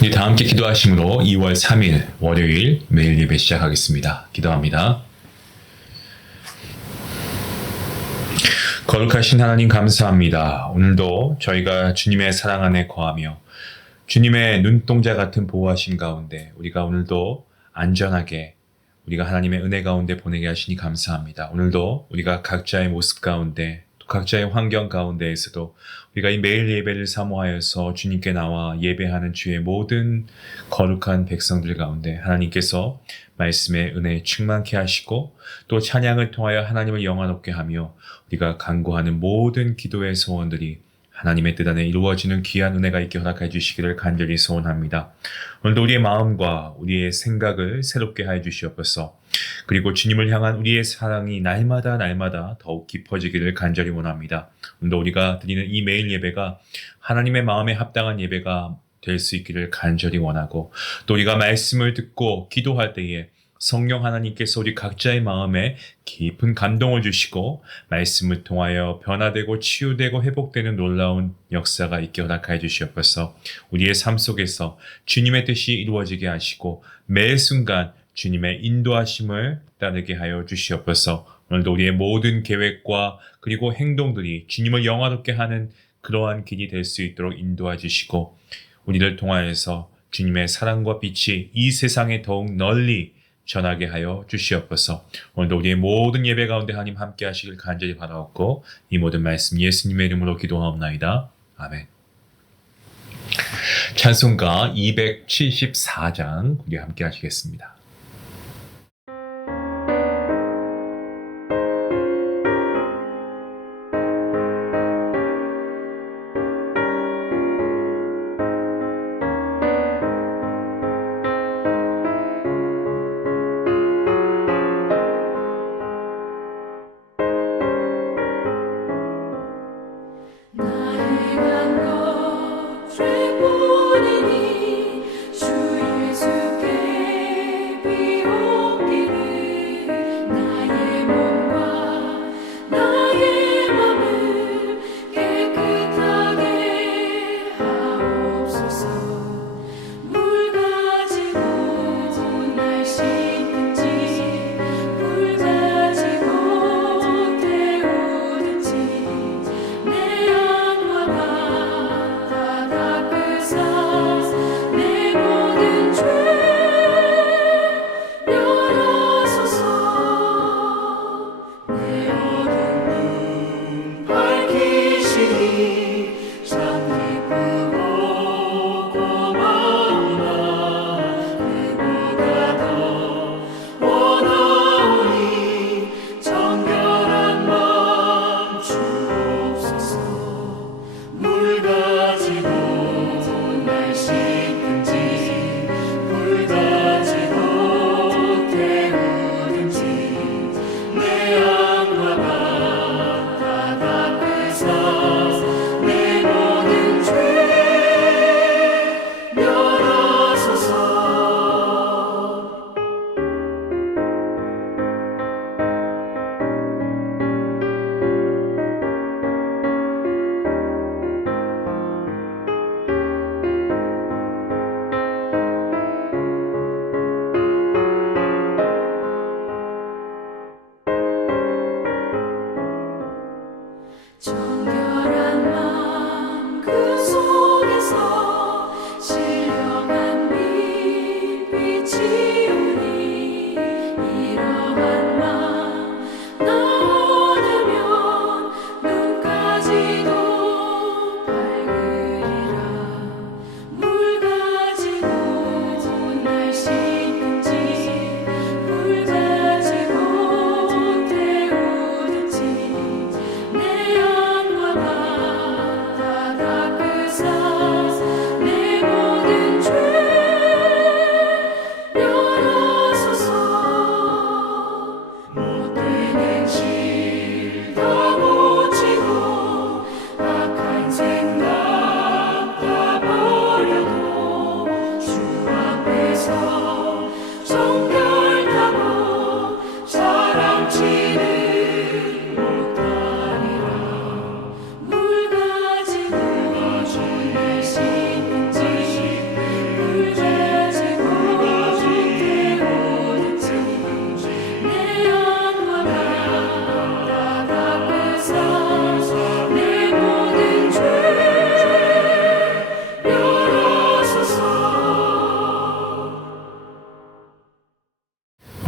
우리 다 함께 기도하심으로 2월 3일 월요일 매일 예배 시작하겠습니다. 기도합니다. 거룩하신 하나님 감사합니다. 오늘도 저희가 주님의 사랑 안에 거하며 주님의 눈동자 같은 보호하심 가운데 우리가 오늘도 안전하게 우리가 하나님의 은혜 가운데 보내게 하시니 감사합니다. 오늘도 우리가 각자의 모습 가운데 또 각자의 환경 가운데에서도 우리가 이 매일 예배를 사모하여서 주님께 나와 예배하는 주의 모든 거룩한 백성들 가운데 하나님께서 말씀의 은혜에 충만케 하시고 또 찬양을 통하여 하나님을 영화롭게 하며 우리가 간구하는 모든 기도의 소원들이 하나님의 뜻 안에 이루어지는 귀한 은혜가 있게 허락해 주시기를 간절히 소원합니다. 오늘도 우리의 마음과 우리의 생각을 새롭게 하여 주시옵소서. 그리고 주님을 향한 우리의 사랑이 날마다 더욱 깊어지기를 간절히 원합니다. 오늘도 우리가 드리는 이 매일 예배가 하나님의 마음에 합당한 예배가 될 수 있기를 간절히 원하고 또 우리가 말씀을 듣고 기도할 때에 성령 하나님께서 우리 각자의 마음에 깊은 감동을 주시고 말씀을 통하여 변화되고 치유되고 회복되는 놀라운 역사가 있게 허락하여 주시옵소서. 우리의 삶 속에서 주님의 뜻이 이루어지게 하시고 매 순간 주님의 인도하심을 따르게 하여 주시옵소서. 오늘도 우리의 모든 계획과 그리고 행동들이 주님을 영화롭게 하는 그러한 길이 될 수 있도록 인도해 주시고 우리를 통하여서 주님의 사랑과 빛이 이 세상에 더욱 널리 전하게 하여 주시옵소서. 오늘도 우리의 모든 예배 가운데 하나님 함께 하시길 간절히 바라옵고 이 모든 말씀 예수님의 이름으로 기도하옵나이다. 아멘. 찬송가 274장 우리 함께 하시겠습니다.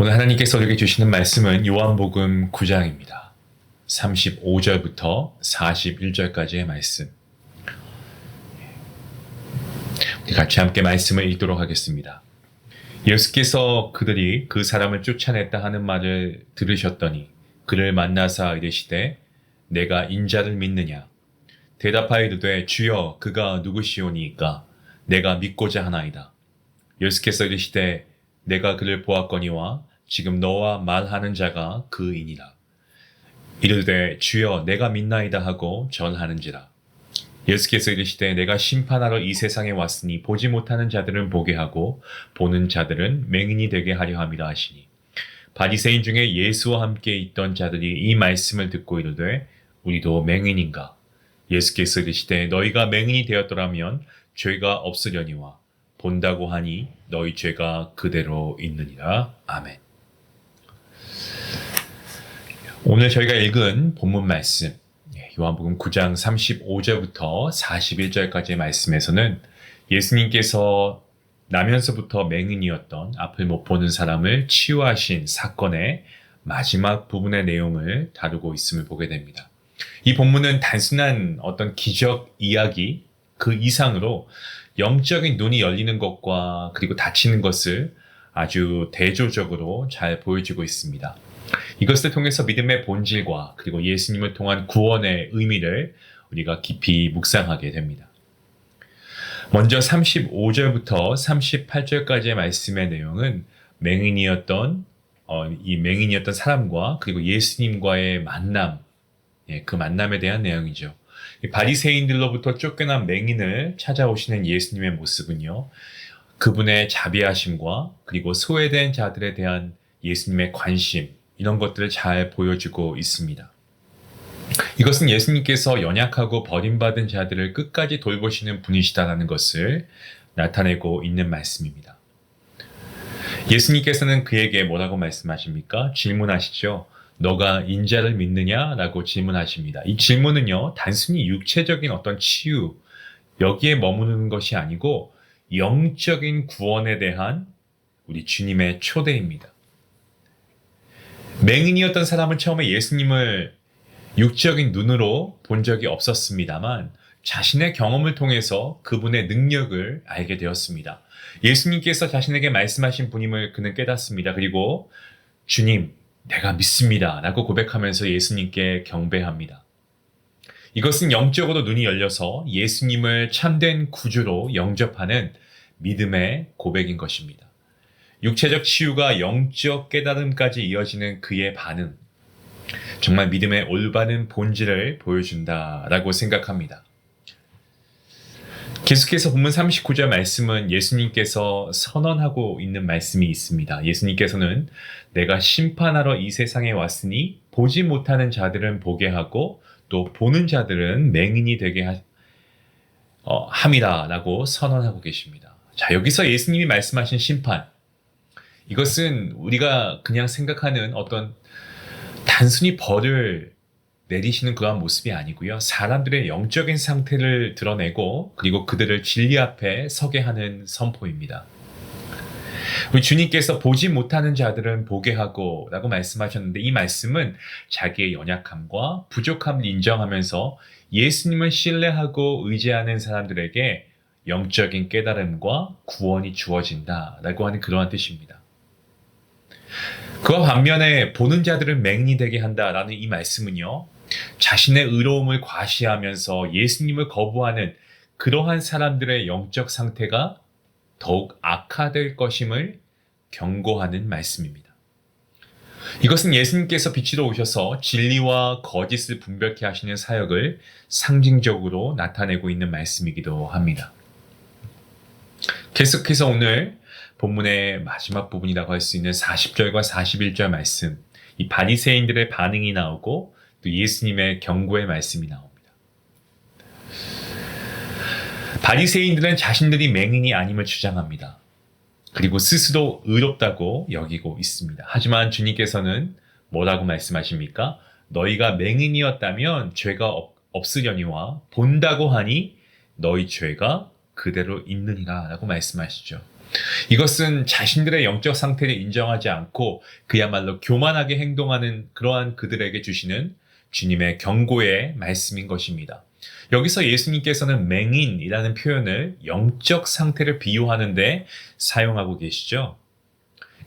오늘 하나님께서 우리에게 주시는 말씀은 요한복음 9장입니다. 35절부터 41절까지의 말씀. 우리 같이 함께 말씀을 읽도록 하겠습니다. 예수께서 그들이 그 사람을 쫓아냈다 하는 말을 들으셨더니 그를 만나사 이르시되 내가 인자를 믿느냐? 대답하여 이르되 주여 그가 누구시오니이까? 내가 믿고자 하나이다. 예수께서 이르시되 내가 그를 보았거니와 지금 너와 말하는 자가 그이니라. 이르되 주여 내가 믿나이다 하고 절하는지라. 예수께서 이르시되 내가 심판하러 이 세상에 왔으니 보지 못하는 자들은 보게 하고 보는 자들은 맹인이 되게 하려 함이라 하시니 바리새인 중에 예수와 함께 있던 자들이 이 말씀을 듣고 이르되 우리도 맹인인가? 예수께서 이르시되 너희가 맹인이 되었더라면 죄가 없으려니와 본다고 하니 너희 죄가 그대로 있느니라. 아멘. 오늘 저희가 읽은 본문 말씀 요한복음 9장 35절부터 41절까지의 말씀에서는 예수님께서 나면서부터 맹인이었던 앞을 못 보는 사람을 치유하신 사건의 마지막 부분의 내용을 다루고 있음을 보게 됩니다. 이 본문은 단순한 어떤 기적 이야기 그 이상으로 영적인 눈이 열리는 것과 그리고 닫히는 것을 아주 대조적으로 잘 보여주고 있습니다. 이것을 통해서 믿음의 본질과 그리고 예수님을 통한 구원의 의미를 우리가 깊이 묵상하게 됩니다. 먼저 35절부터 38절까지의 말씀의 내용은 맹인이었던 사람과 그리고 예수님과의 만남, 그 만남에 대한 내용이죠. 바리새인들로부터 쫓겨난 맹인을 찾아오시는 예수님의 모습은요, 그분의 자비하심과 그리고 소외된 자들에 대한 예수님의 관심, 이런 것들을 잘 보여주고 있습니다. 이것은 예수님께서 연약하고 버림받은 자들을 끝까지 돌보시는 분이시다라는 것을 나타내고 있는 말씀입니다. 예수님께서는 그에게 뭐라고 말씀하십니까? 질문하시죠. 너가 인자를 믿느냐? 라고 질문하십니다. 이 질문은요, 단순히 육체적인 어떤 치유, 여기에 머무르는 것이 아니고 영적인 구원에 대한 우리 주님의 초대입니다. 맹인이었던 사람은 처음에 예수님을 육적인 눈으로 본 적이 없었습니다만 자신의 경험을 통해서 그분의 능력을 알게 되었습니다. 예수님께서 자신에게 말씀하신 분임을 그는 깨닫습니다. 그리고 주님, 내가 믿습니다 라고 고백하면서 예수님께 경배합니다. 이것은 영적으로 눈이 열려서 예수님을 참된 구주로 영접하는 믿음의 고백인 것입니다. 육체적 치유가 영적 깨달음까지 이어지는 그의 반응, 정말 믿음의 올바른 본질을 보여준다라고 생각합니다. 계속해서 본문 39절 말씀은 예수님께서 선언하고 있는 말씀이 있습니다. 예수님께서는 내가 심판하러 이 세상에 왔으니 보지 못하는 자들은 보게 하고 또 보는 자들은 맹인이 되게 함이라 라고 선언하고 계십니다. 자, 여기서 예수님이 말씀하신 심판, 이것은 우리가 그냥 생각하는 어떤 단순히 벌을 내리시는 그러한 모습이 아니고요. 사람들의 영적인 상태를 드러내고 그리고 그들을 진리 앞에 서게 하는 선포입니다. 우리 주님께서 보지 못하는 자들은 보게 하고 라고 말씀하셨는데 이 말씀은 자기의 연약함과 부족함을 인정하면서 예수님을 신뢰하고 의지하는 사람들에게 영적인 깨달음과 구원이 주어진다라고 하는 그러한 뜻입니다. 그와 반면에 보는 자들은 맹인이 되게 한다라는 이 말씀은요, 자신의 의로움을 과시하면서 예수님을 거부하는 그러한 사람들의 영적 상태가 더욱 악화될 것임을 경고하는 말씀입니다. 이것은 예수님께서 빛으로 오셔서 진리와 거짓을 분별케 하시는 사역을 상징적으로 나타내고 있는 말씀이기도 합니다. 계속해서 오늘 본문의 마지막 부분이라고 할 수 있는 40절과 41절 말씀, 이 바리새인들의 반응이 나오고 또 예수님의 경고의 말씀이 나옵니다. 바리새인들은 자신들이 맹인이 아님을 주장합니다. 그리고 스스로 의롭다고 여기고 있습니다. 하지만 주님께서는 뭐라고 말씀하십니까? 너희가 맹인이었다면 죄가 없으려니와 본다고 하니 너희 죄가 그대로 있느니라 라고 말씀하시죠. 이것은 자신들의 영적 상태를 인정하지 않고 그야말로 교만하게 행동하는 그러한 그들에게 주시는 주님의 경고의 말씀인 것입니다. 여기서 예수님께서는 맹인이라는 표현을 영적 상태를 비유하는데 사용하고 계시죠.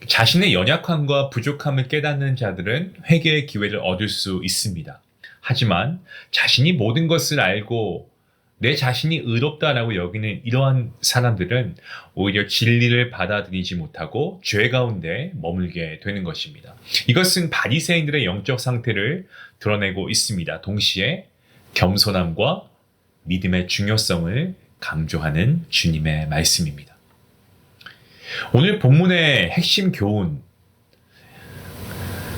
자신의 연약함과 부족함을 깨닫는 자들은 회개의 기회를 얻을 수 있습니다. 하지만 자신이 모든 것을 알고 내 자신이 의롭다라고 여기는 이러한 사람들은 오히려 진리를 받아들이지 못하고 죄 가운데 머물게 되는 것입니다. 이것은 바리새인들의 영적 상태를 드러내고 있습니다. 동시에 겸손함과 믿음의 중요성을 강조하는 주님의 말씀입니다. 오늘 본문의 핵심 교훈,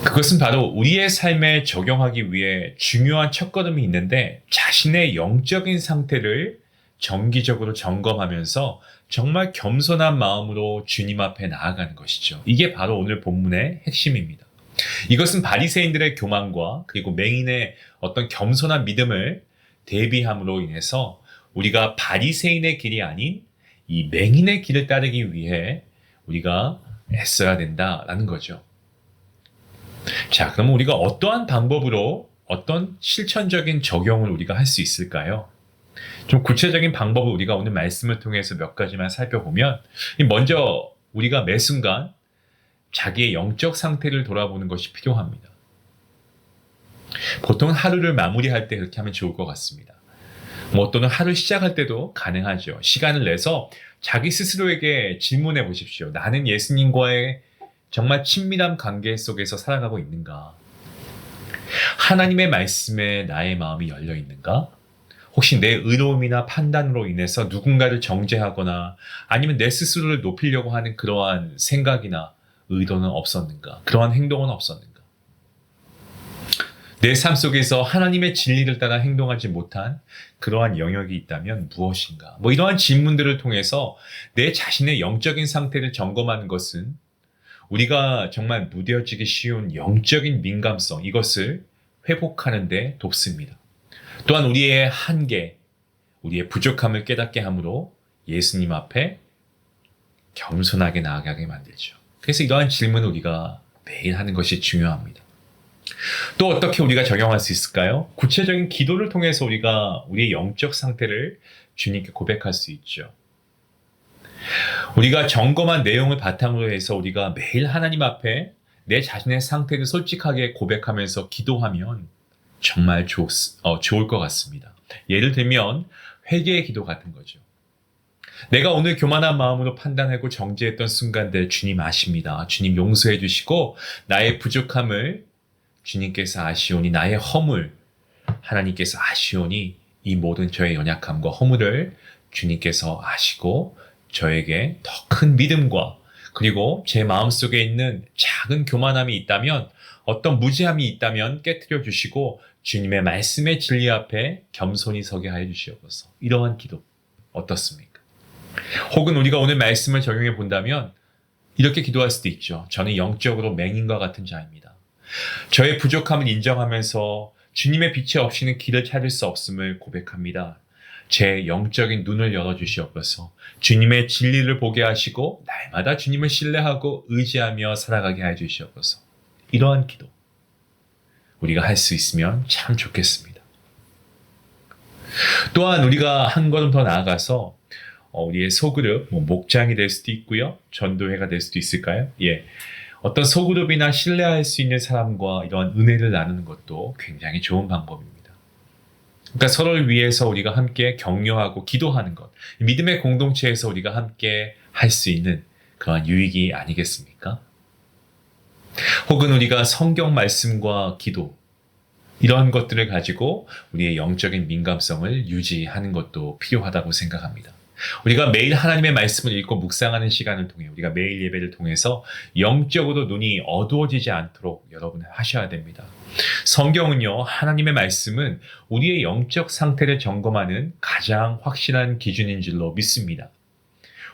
그것은 바로 우리의 삶에 적용하기 위해 중요한 첫걸음이 있는데 자신의 영적인 상태를 정기적으로 점검하면서 정말 겸손한 마음으로 주님 앞에 나아가는 것이죠. 이게 바로 오늘 본문의 핵심입니다. 이것은 바리새인들의 교만과 그리고 맹인의 어떤 겸손한 믿음을 대비함으로 인해서 우리가 바리새인의 길이 아닌 이 맹인의 길을 따르기 위해 우리가 애써야 된다라는 거죠. 자, 그럼 우리가 어떠한 방법으로 어떤 실천적인 적용을 우리가 할 수 있을까요? 좀 구체적인 방법을 우리가 오늘 말씀을 통해서 몇 가지만 살펴보면, 먼저 우리가 매 순간 자기의 영적 상태를 돌아보는 것이 필요합니다. 보통 하루를 마무리할 때 그렇게 하면 좋을 것 같습니다. 또는 하루 시작할 때도 가능하죠. 시간을 내서 자기 스스로에게 질문해 보십시오. 나는 예수님과의 정말 친밀한 관계 속에서 살아가고 있는가? 하나님의 말씀에 나의 마음이 열려 있는가? 혹시 내 의로움이나 판단으로 인해서 누군가를 정죄하거나 아니면 내 스스로를 높이려고 하는 그러한 생각이나 의도는 없었는가? 그러한 행동은 없었는가? 내 삶 속에서 하나님의 진리를 따라 행동하지 못한 그러한 영역이 있다면 무엇인가? 이러한 질문들을 통해서 내 자신의 영적인 상태를 점검하는 것은 우리가 정말 무뎌지기 쉬운 영적인 민감성, 이것을 회복하는 데 돕습니다. 또한 우리의 한계, 우리의 부족함을 깨닫게 함으로 예수님 앞에 겸손하게 나아가게 만들죠. 그래서 이러한 질문을 우리가 매일 하는 것이 중요합니다. 또 어떻게 우리가 적용할 수 있을까요? 구체적인 기도를 통해서 우리가 우리의 영적 상태를 주님께 고백할 수 있죠. 우리가 점검한 내용을 바탕으로 해서 우리가 매일 하나님 앞에 내 자신의 상태를 솔직하게 고백하면서 기도하면 정말 좋을 것 같습니다. 예를 들면 회개의 기도 같은 거죠. 내가 오늘 교만한 마음으로 판단하고 정죄했던 순간들 주님 아십니다. 주님 용서해 주시고 나의 부족함을 주님께서 아시오니 나의 허물 하나님께서 아시오니 이 모든 저의 연약함과 허물을 주님께서 아시고 저에게 더 큰 믿음과 그리고 제 마음속에 있는 작은 교만함이 있다면 어떤 무지함이 있다면 깨트려 주시고 주님의 말씀의 진리 앞에 겸손히 서게 하여 주시옵소서. 이러한 기도 어떻습니까? 혹은 우리가 오늘 말씀을 적용해 본다면 이렇게 기도할 수도 있죠. 저는 영적으로 맹인과 같은 자입니다. 저의 부족함을 인정하면서 주님의 빛이 없이는 길을 찾을 수 없음을 고백합니다. 제 영적인 눈을 열어주시옵소서. 주님의 진리를 보게 하시고 날마다 주님을 신뢰하고 의지하며 살아가게 해주시옵소서. 이러한 기도 우리가 할 수 있으면 참 좋겠습니다. 또한 우리가 한 걸음 더 나아가서 우리의 소그룹, 목장이 될 수도 있고요. 전도회가 될 수도 있을까요? 어떤 소그룹이나 신뢰할 수 있는 사람과 이러한 은혜를 나누는 것도 굉장히 좋은 방법입니다. 그러니까 서로를 위해서 우리가 함께 격려하고 기도하는 것, 믿음의 공동체에서 우리가 함께 할 수 있는 그러한 유익이 아니겠습니까? 혹은 우리가 성경 말씀과 기도, 이런 것들을 가지고 우리의 영적인 민감성을 유지하는 것도 필요하다고 생각합니다. 우리가 매일 하나님의 말씀을 읽고 묵상하는 시간을 통해 우리가 매일 예배를 통해서 영적으로 눈이 어두워지지 않도록 여러분 하셔야 됩니다. 성경은요, 하나님의 말씀은 우리의 영적 상태를 점검하는 가장 확실한 기준인 줄로 믿습니다.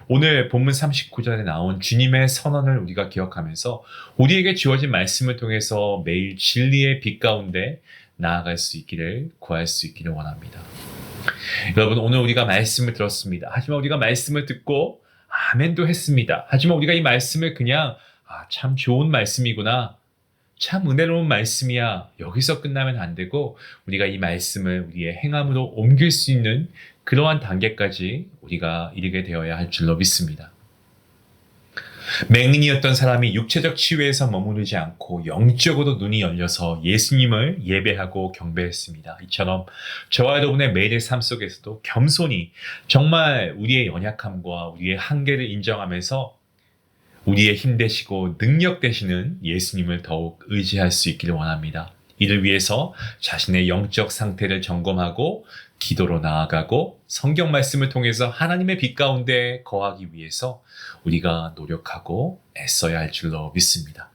오늘 본문 39절에 나온 주님의 선언을 우리가 기억하면서 우리에게 주어진 말씀을 통해서 매일 진리의 빛 가운데 나아갈 수 있기를 구할 수 있기를 원합니다. 여러분, 오늘 우리가 말씀을 들었습니다. 하지만 우리가 말씀을 듣고 아멘도 했습니다. 하지만 우리가 이 말씀을 그냥 참 좋은 말씀이구나. 참 은혜로운 말씀이야. 여기서 끝나면 안 되고 우리가 이 말씀을 우리의 행함으로 옮길 수 있는 그러한 단계까지 우리가 이르게 되어야 할 줄로 믿습니다. 맹인이었던 사람이 육체적 치유에서 머무르지 않고 영적으로 눈이 열려서 예수님을 예배하고 경배했습니다. 이처럼 저와 여러분의 매일의 삶 속에서도 겸손히 정말 우리의 연약함과 우리의 한계를 인정하면서 우리의 힘 되시고 능력 되시는 예수님을 더욱 의지할 수 있기를 원합니다. 이를 위해서 자신의 영적 상태를 점검하고 기도로 나아가고 성경 말씀을 통해서 하나님의 빛 가운데 거하기 위해서 우리가 노력하고 애써야 할 줄로 믿습니다.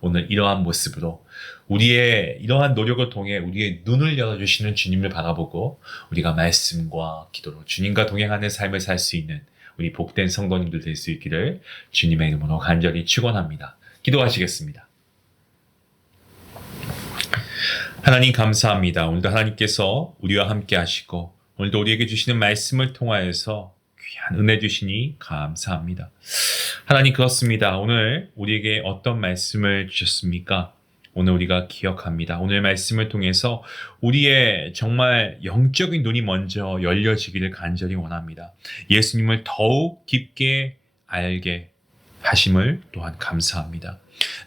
오늘 이러한 모습으로 우리의 이러한 노력을 통해 우리의 눈을 열어주시는 주님을 바라보고 우리가 말씀과 기도로 주님과 동행하는 삶을 살 수 있는 우리 복된 성도님들 될 수 있기를 주님의 이름으로 간절히 축원합니다. 기도하시겠습니다. 하나님 감사합니다. 오늘도 하나님께서 우리와 함께 하시고 오늘도 우리에게 주시는 말씀을 통하여서 귀한 은혜 주시니 감사합니다. 하나님 그렇습니다. 오늘 우리에게 어떤 말씀을 주셨습니까? 오늘 우리가 기억합니다. 오늘 말씀을 통해서 우리의 정말 영적인 눈이 먼저 열려지기를 간절히 원합니다. 예수님을 더욱 깊게 알게 하심을 또한 감사합니다.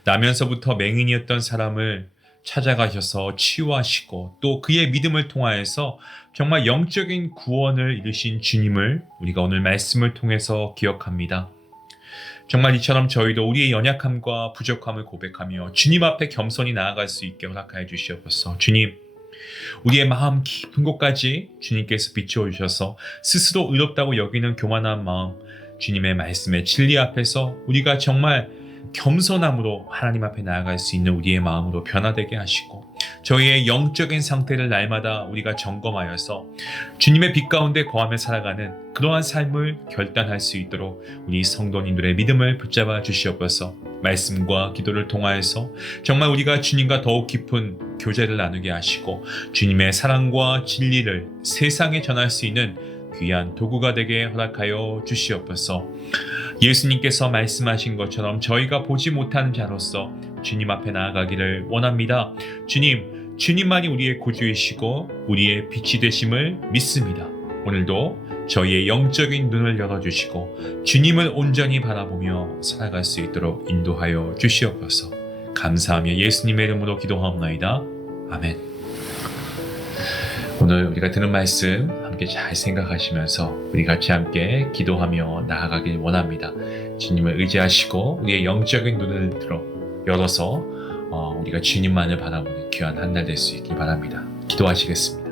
나면서부터 맹인이었던 사람을 찾아가셔서 치유하시고 또 그의 믿음을 통하여서 정말 영적인 구원을 이루신 주님을 우리가 오늘 말씀을 통해서 기억합니다. 정말 이처럼 저희도 우리의 연약함과 부족함을 고백하며 주님 앞에 겸손히 나아갈 수 있게 허락하여 주시옵소서. 주님, 우리의 마음 깊은 곳까지 주님께서 비추어 주셔서 스스로 의롭다고 여기는 교만한 마음, 주님의 말씀의 진리 앞에서 우리가 정말 겸손함으로 하나님 앞에 나아갈 수 있는 우리의 마음으로 변화되게 하시고 저희의 영적인 상태를 날마다 우리가 점검하여서 주님의 빛 가운데 거하며 살아가는 그러한 삶을 결단할 수 있도록 우리 성도님들의 믿음을 붙잡아 주시옵소서. 말씀과 기도를 통하여서 정말 우리가 주님과 더욱 깊은 교제를 나누게 하시고 주님의 사랑과 진리를 세상에 전할 수 있는 귀한 도구가 되게 허락하여 주시옵소서. 예수님께서 말씀하신 것처럼 저희가 보지 못하는 자로서 주님 앞에 나아가기를 원합니다. 주님만이 우리의 구주이시고 우리의 빛이 되심을 믿습니다. 오늘도 저희의 영적인 눈을 열어주시고 주님을 온전히 바라보며 살아갈 수 있도록 인도하여 주시옵소서. 감사하며 예수님의 이름으로 기도하옵나이다. 아멘. 오늘 우리가 들은 말씀 함께 잘 생각하시면서 우리 같이 함께 기도하며 나아가길 원합니다. 주님을 의지하시고 우리의 영적인 눈을 열어서 우리가 주님만을 바라보는 귀한 한 날 될 수 있길 바랍니다. 기도하시겠습니다.